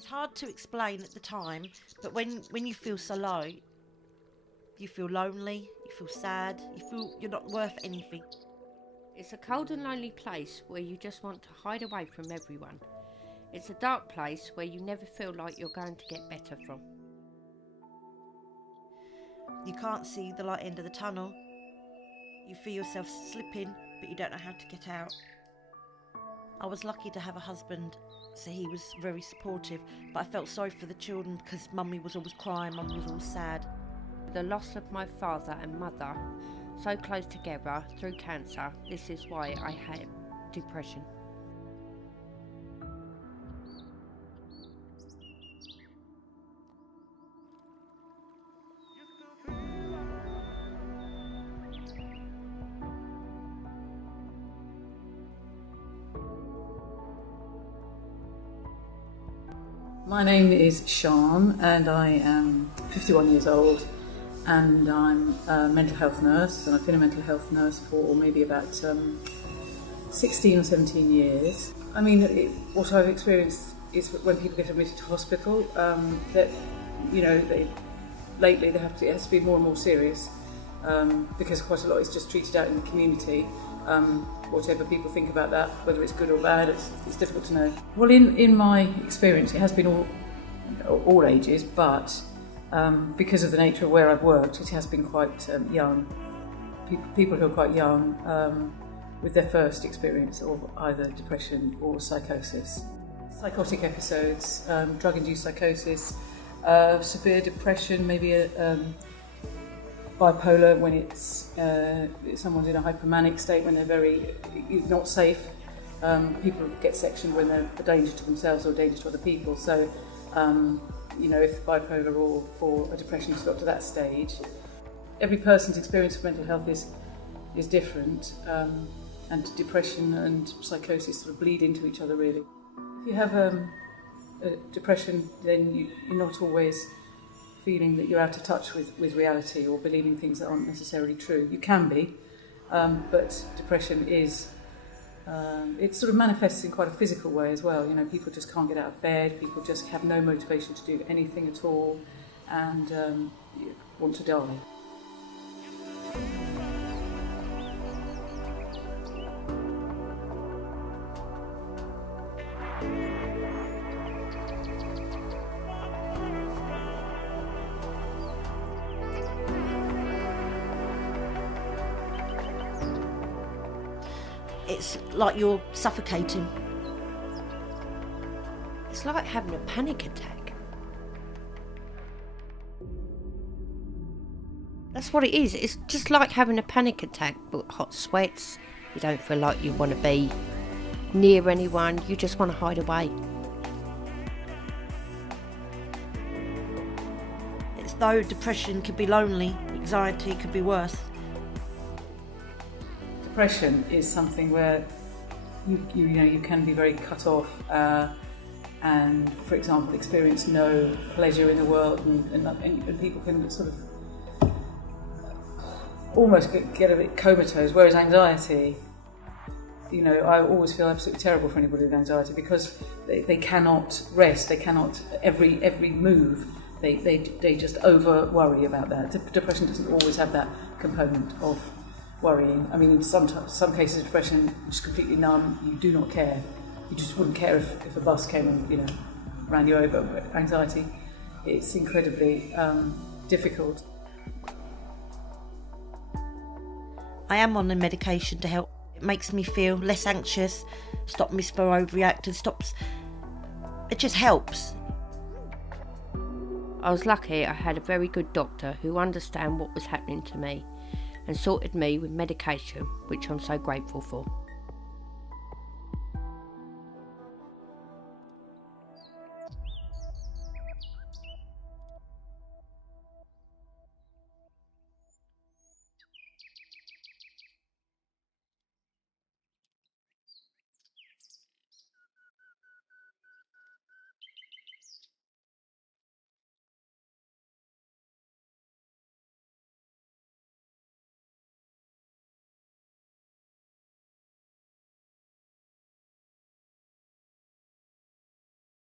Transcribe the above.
It's hard to explain at the time, but when you feel so low, you feel lonely, you feel sad, you feel you're not worth anything. It's a cold and lonely place where you just want to hide away from everyone. It's a dark place where you never feel like you're going to get better from. You can't see the light end of the tunnel. You feel yourself slipping, but you don't know how to get out. I was lucky to have a husband, so he was very supportive, but I felt sorry for the children because Mummy was always crying, Mummy was always sad. The loss of my father and mother, so close together through cancer, this is why I had depression. My name is Sian and I am 51 years old and I'm a mental health nurse, and I've been a mental health nurse for maybe about 16 or 17 years. I mean, what I've experienced is when people get admitted to hospital, that, you know, lately it has to be more and more serious because quite a lot is just treated out in the community. Whatever people think about that, whether it's good or bad, it's difficult to know. Well, in my experience, it has been all ages, but because of the nature of where I've worked, it has been quite young. People who are quite young with their first experience of either depression or psychosis. Psychotic episodes, drug-induced psychosis, severe depression, maybe bipolar when it's someone's in a hypomanic state, when they're very not safe. People get sectioned when they're a danger to themselves or a danger to other people. So, you know, if bipolar or a depression has got to that stage, every person's experience of mental health is different, and depression and psychosis sort of bleed into each other, really. If you have a depression, then you're not always feeling that you're out of touch with reality or believing things that aren't necessarily true. You can be, but depression is, it sort of manifests in quite a physical way as well. You know, people just can't get out of bed, people just have no motivation to do anything at all, and want to die. It's like you're suffocating. It's like having a panic attack. That's what it is. It's just like having a panic attack, but hot sweats. You don't feel like you want to be near anyone. You just want to hide away. It's though depression could be lonely, anxiety could be worse. Depression is something where you can be very cut off and, for example, experience no pleasure in the world, and people can sort of almost get a bit comatose. Whereas anxiety, you know, I always feel absolutely terrible for anybody with anxiety because they cannot rest. They cannot every move. They just over worry about that. Depression doesn't always have that component of worrying. I mean, in some cases of depression, you're just completely numb. You do not care. You just wouldn't care if a bus came and, you know, ran you over. But anxiety, it's incredibly difficult. I am on the medication to help. It makes me feel less anxious, stops me from overreacting, it just helps. I was lucky I had a very good doctor who understood what was happening to me and sorted me with medication, which I'm so grateful for.